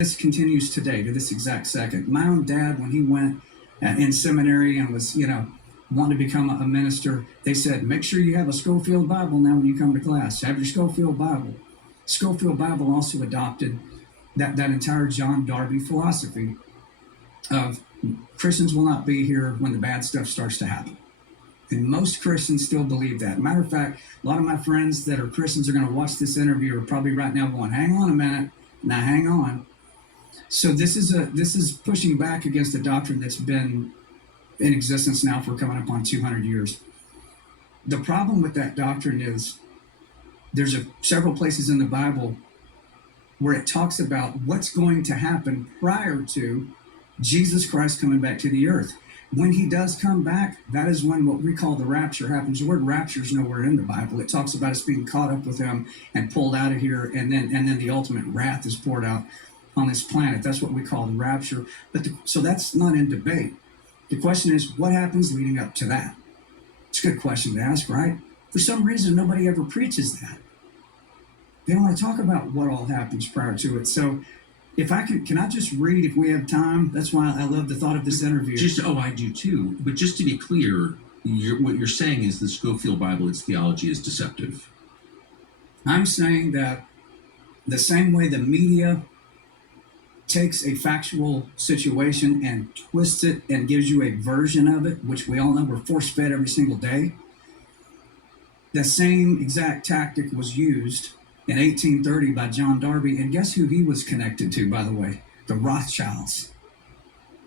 this continues today, to this exact second. My own dad, when he went in seminary and was, wanting to become a minister, they said, make sure you have a Schofield Bible now when you come to class. Have your Schofield Bible. Schofield Bible also adopted that entire John Darby philosophy of Christians will not be here when the bad stuff starts to happen. And most Christians still believe that. Matter of fact, a lot of my friends that are Christians are going to watch this interview are probably right now going, hang on a minute. Now hang on. So this is pushing back against a doctrine that's been in existence now for coming up on 200 years. The problem with that doctrine is there's several places in the Bible where it talks about what's going to happen prior to Jesus Christ coming back to the earth. When he does come back, that is when what we call the rapture happens. The word rapture is nowhere in the Bible. It talks about us being caught up with him and pulled out of here, and then the ultimate wrath is poured out on this planet. That's what we call the rapture. So that's not in debate. The question is, what happens leading up to that? It's a good question to ask, right? For some reason, nobody ever preaches that. They don't want to talk about what all happens prior to it. So if I can I just read if we have time? That's why I love the thought of this interview. I do too. But just to be clear, what you're saying is the Schofield Bible, its theology is deceptive. I'm saying that the same way the media takes a factual situation and twists it and gives you a version of it, which we all know we're force-fed every single day, the same exact tactic was used in 1830 by John Darby, and guess who he was connected to, by the way? The Rothschilds.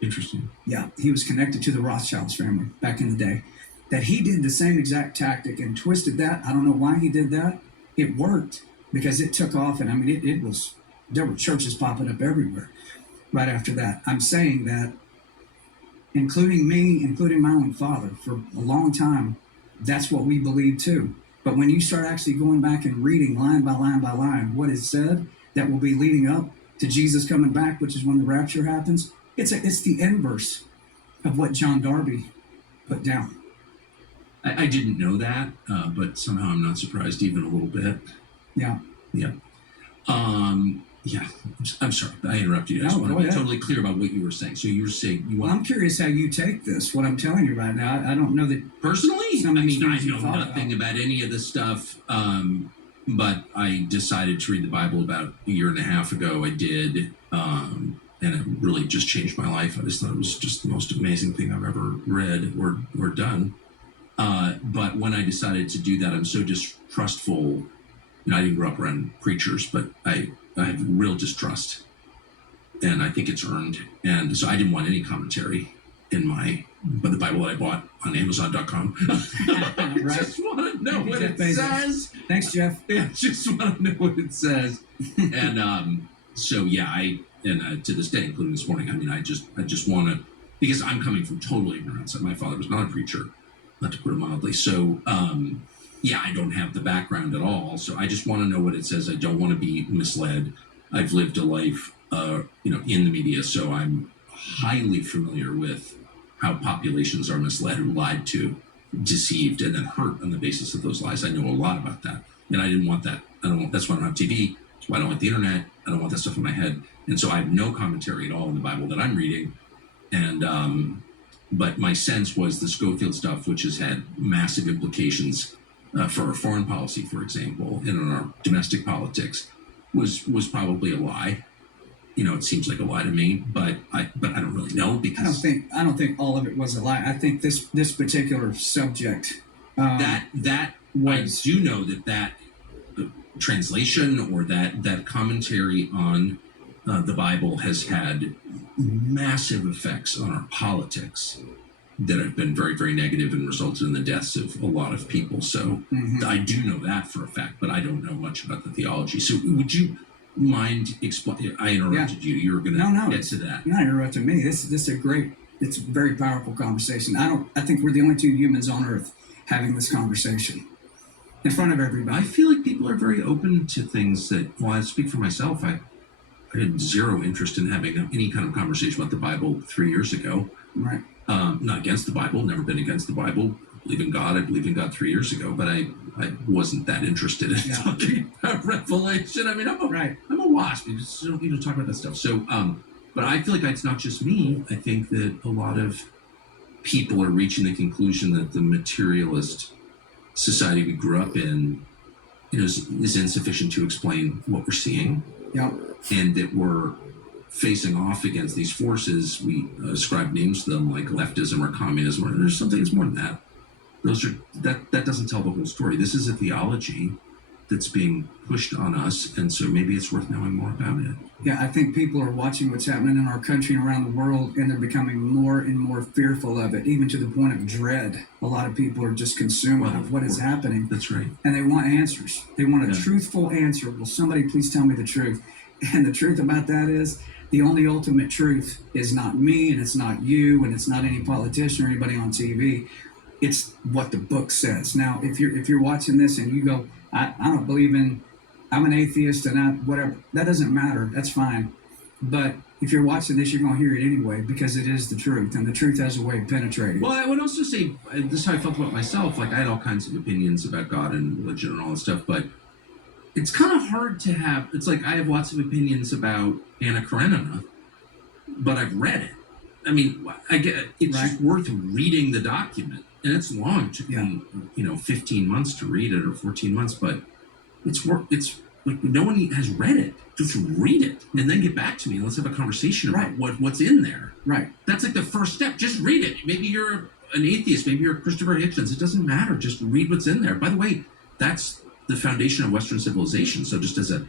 Interesting. Yeah, he was connected to the Rothschilds family back in the day. That he did the same exact tactic and twisted that. I don't know why he did that. It worked because it took off, and I mean, it was, there were churches popping up everywhere right after that. I'm saying that, including me, including my own father, for a long time, that's what we believed too. But when you start actually going back and reading line by line by line what is said that will be leading up to Jesus coming back, which is when the rapture happens, it's the inverse of what John Darby put down. I didn't know that, but somehow I'm not surprised even a little bit. Yeah. Yeah. Yeah. I'm sorry. I interrupted you. I just want to be totally clear about what you were saying. So you were saying you want. Well, I'm curious how you take this. What I'm telling you right now, I don't know that personally. I mean, I know nothing about any of this stuff. But I decided to read the Bible about a year and a half ago. I did, and it really just changed my life. I just thought it was just the most amazing thing I've ever read or done. But when I decided to do that, I'm so distrustful. I didn't grow up around preachers, but I have real distrust, and I think it's earned. And so I didn't want any commentary in the Bible that I bought on Amazon.com. I right. just want to know what it says. Thanks, Jeff. I just want to know what it says. And so yeah, to this day, including this morning, I mean, I just want to, because I'm coming from total ignorance. My father was not a preacher, not to put it mildly. So yeah, I don't have the background at all. So I just want to know what it says. I don't want to be misled. I've lived a life, in the media, so I'm highly familiar with how populations are misled, lied to, deceived, and then hurt on the basis of those lies. I know a lot about that, and I didn't want that. That's why I don't have TV. That's why I don't want the internet. I don't want that stuff in my head. And so I have no commentary at all in the Bible that I'm reading. And but my sense was the Schofield stuff, which has had massive implications for our foreign policy, for example, and in our domestic politics, was probably a lie. It seems like a lie to me, but I don't really know, because I don't think all of it was a lie. I think this particular subject that was, I do know that translation or that commentary on the Bible has had massive effects on our politics that have been very, very negative and resulted in the deaths of a lot of people. So I do know that for a fact, but I don't know much about the theology. So would you mind explaining? I interrupted you. You were going to get to that. You're not interrupting me. This is it's a very powerful conversation. I think we're the only two humans on earth having this conversation in front of everybody. I feel like people are very open to things that, well, I speak for myself. I had zero interest in having any kind of conversation about the Bible 3 years ago. Right. Not against the Bible, never been against the Bible. Believe in God. I believed in God 3 years ago, but I wasn't that interested in talking about Revelation. I mean, I'm a lost because you don't talk about that stuff. So, but I feel like it's not just me. I think that a lot of people are reaching the conclusion that the materialist society we grew up in, is insufficient to explain what we're seeing. Yeah. And that we're facing off against these forces. We ascribe names to them like leftism or communism, or there's something that's more than that. That doesn't tell the whole story. This is a theology that's being pushed on us, and so maybe it's worth knowing more about it. Yeah, I think people are watching what's happening in our country and around the world, and they're becoming more and more fearful of it, even to the point of dread. A lot of people are just consumed with what is happening. That's right. And they want answers. They want a truthful answer. Will somebody please tell me the truth? And the truth about that is, the only ultimate truth is not me, and it's not you, and it's not any politician or anybody on TV. It's what the book says. Now, if you're watching this and you go, I don't believe in, I'm an atheist and whatever, that doesn't matter. That's fine. But if you're watching this, you're going to hear it anyway because it is the truth, and the truth has a way of penetrating. Well, I would also say, this is how I felt about myself. Like, I had all kinds of opinions about God and religion and all that stuff, but it's kind of hard to have, it's like I have lots of opinions about Anna Karenina, but I've read it. I mean, I get it. It's just worth reading the document. And it's long. It took me, 15 months to read it, or 14 months, but it's like no one has read it. Just read it and then get back to me and let's have a conversation about what's in there. Right. That's like the first step. Just read it. Maybe you're an atheist. Maybe you're Christopher Hitchens. It doesn't matter. Just read what's in there. By the way, that's the foundation of Western civilization. So just as a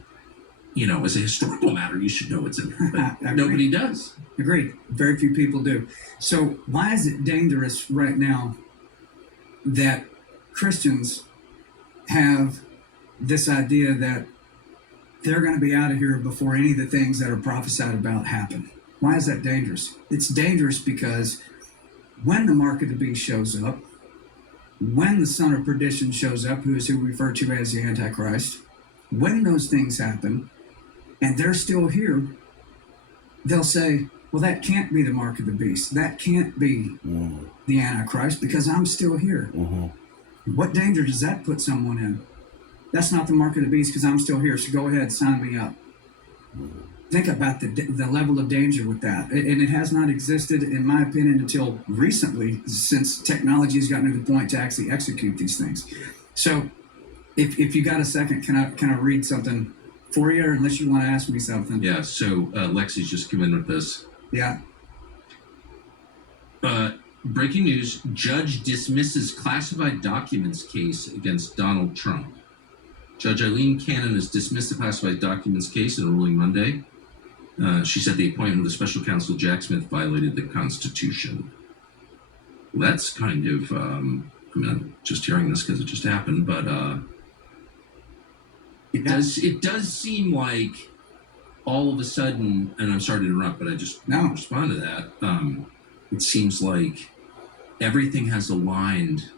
historical matter, you should know what's in there. But nobody does. Agreed. Very few people do. So why is it dangerous right now that Christians have this idea that they're going to be out of here before any of the things that are prophesied about happen? Why is that dangerous? It's dangerous because when the mark of the beast shows up, when the son of perdition shows up, who we refer to as the Antichrist, when those things happen and they're still here, they'll say, well, that can't be the mark of the beast. That can't be the Antichrist because I'm still here. What danger does that put someone in? That's not the mark of the beast because I'm still here. So go ahead, sign me up. Think about the level of danger with that. And it has not existed, in my opinion, until recently, since technology has gotten to the point to actually execute these things. So if you got a second, can I read something for you, or unless you want to ask me something? Yeah, so Lexi's just come in with this. Yeah. Breaking news, judge dismisses classified documents case against Donald Trump. Judge Eileen Cannon has dismissed the classified documents case in a ruling Monday. She said the appointment of the special counsel Jack Smith violated the Constitution. Well, that's kind of, I'm just hearing this because it just happened, but it does seem like all of a sudden, and I'm sorry to interrupt, but I just want to respond to that. It seems like everything has aligned